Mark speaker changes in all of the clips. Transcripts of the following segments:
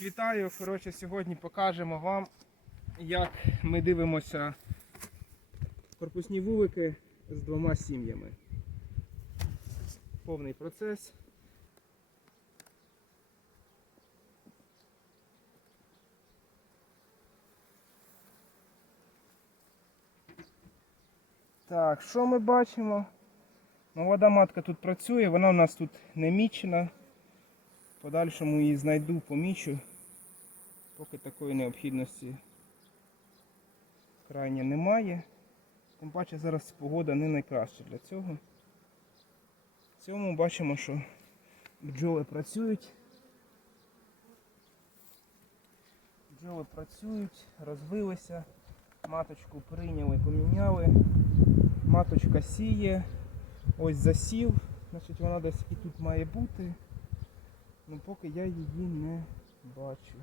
Speaker 1: Вітаю! Коротше, сьогодні покажемо вам, як ми дивимося корпусні вулики з двома сім'ями. Повний процес. Так, що ми бачимо? Молода матка тут працює, вона у нас тут не мічена. Подальшому її знайду, помічу. Поки такої необхідності крайня немає. Тим паче зараз погода не найкраща для цього. В цьому бачимо, що бджоли працюють. Бджоли працюють, розвилися, маточку прийняли, поміняли. Маточка сіє, ось засів, значить вона десь і тут має бути. Ну поки я її не бачу.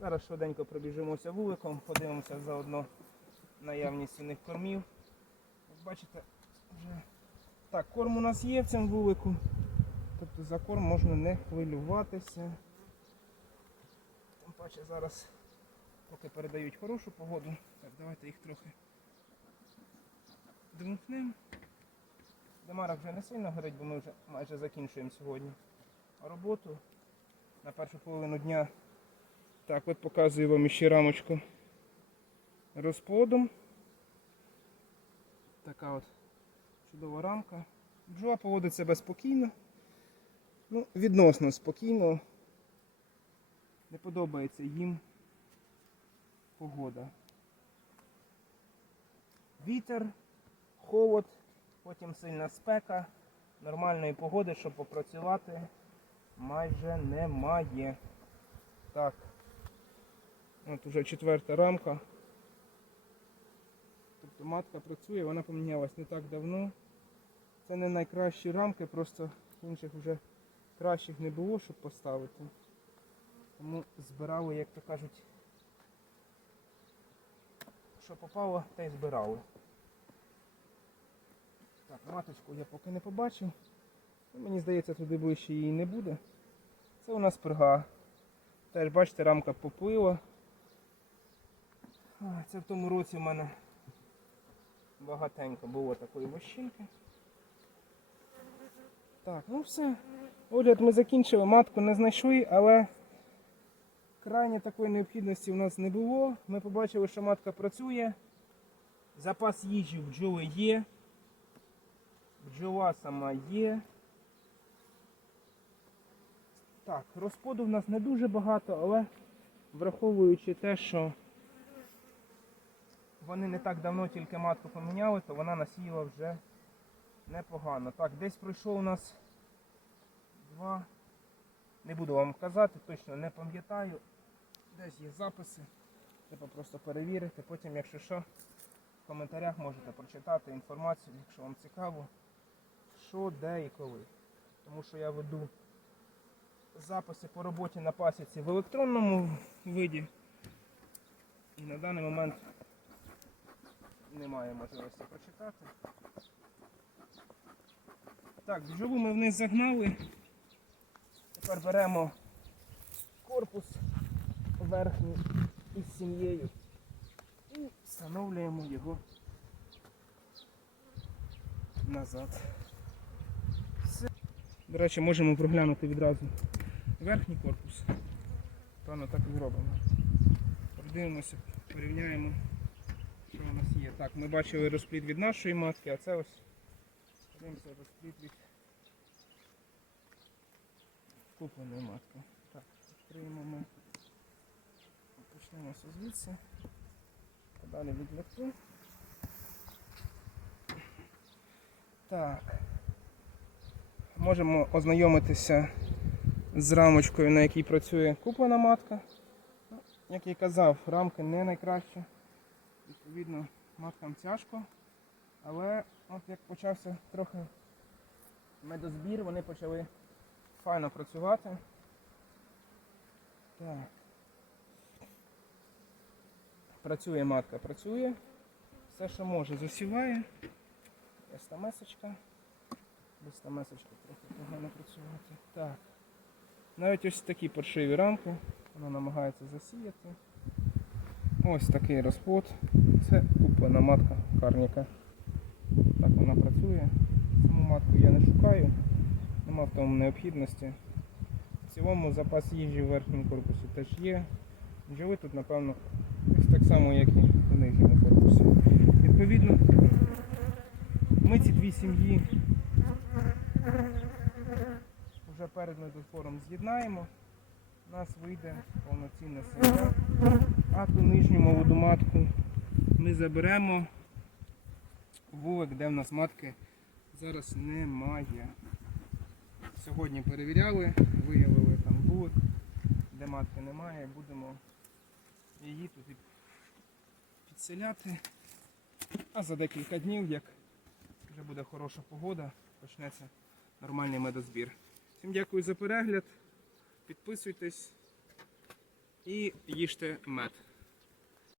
Speaker 1: Зараз швиденько пробіжимося вуликом, подивимося заодно наявність у них кормів. Як бачите, вже так, корм у нас є в цьому вулику. Тобто за корм можна не хвилюватися. Тим паче зараз, поки передають хорошу погоду, так, давайте їх трохи дмухнемо. Демарок вже не сильно горить, бо ми вже майже закінчуємо сьогодні роботу. На першу половину дня так от показую вам ще рамочку розплодом. Така от чудова рамка. Бджола поводить себе спокійно. Ну, відносно спокійно. Не подобається їм погода. Вітер, холод, потім сильна спека. Нормальної погоди, щоб попрацювати, майже немає. Так. От уже четверта рамка. Тобто матка працює, вона помінялась не так давно. Це не найкращі рамки, просто інших вже кращих не було, щоб поставити. Тому збирали, як то кажуть, що попало, те й збирали. Так, маточку я поки не побачив. Ну, Мені здається, туди ближче її не буде. Це у нас перга. Теж бачите, рамка поплила. Це в тому році в мене багатенько було такої вощинки. Так, ну все. Огляд ми закінчили, матку не знайшли, але крайні такої необхідності у нас не було. Ми побачили, що матка працює. Запас їжі в бджоли є. Бджола сама є. Так, розподу в нас не дуже багато, але враховуючи те, що вони не так давно тільки матку поміняли, то вона насіяла вже непогано. Так, десь пройшов у нас два. Не буду вам казати, точно не пам'ятаю. Десь є записи. Треба просто перевірити. Потім, якщо що, в коментарях можете прочитати інформацію, якщо вам цікаво, що, де і коли. Тому що я веду записи по роботі на пасіці в електронному виді. І на даний момент немає можливості прочитати. Так, бджолу ми вниз загнали. Тепер беремо корпус верхній із сім'єю і встановлюємо його назад. Все. До речі, можемо проглянути відразу верхній корпус. Певно так і зробимо. Подивимося, порівняємо, що у нас є. Так, ми бачили розплід від нашої матки, а це ось подивимося розплід від купленої матки. Так, відкриємо ми. Почнемо звідси. Подалі відлегти. Так. Можемо ознайомитися з рамочкою, на якій працює куплена матка. Ну, Як я казав, рамки не найкращі. Відповідно, маткам тяжко. Але от як почався трохи медозбір, вони почали файно працювати. Так. Працює матка, працює. Все, що може, засіває. Ось та. Без та трохи погано працювати. Так. Навіть ось такі паршиві рамки. Вона намагається засіяти. Ось такий розплод. Це куплена матка карніка. Так вона працює. Саму матку я не шукаю, нема в тому необхідності. В цілому запас їжі в верхньому корпусі теж є. Бджоли тут, напевно, ось так само, як і в нижньому корпусі. Відповідно, ми ці дві сім'ї вже перед медотвором з'єднаємо. У нас вийде повноцінна сім'я. А ту нижню молоду матку ми заберемо вулик, де в нас матки зараз немає. Сьогодні перевіряли, виявили там вулик, де матки немає, будемо її туди підселяти. А за декілька днів, як вже буде хороша погода, почнеться нормальний медозбір. Всім дякую за перегляд. Підписуйтесь і їжте мед.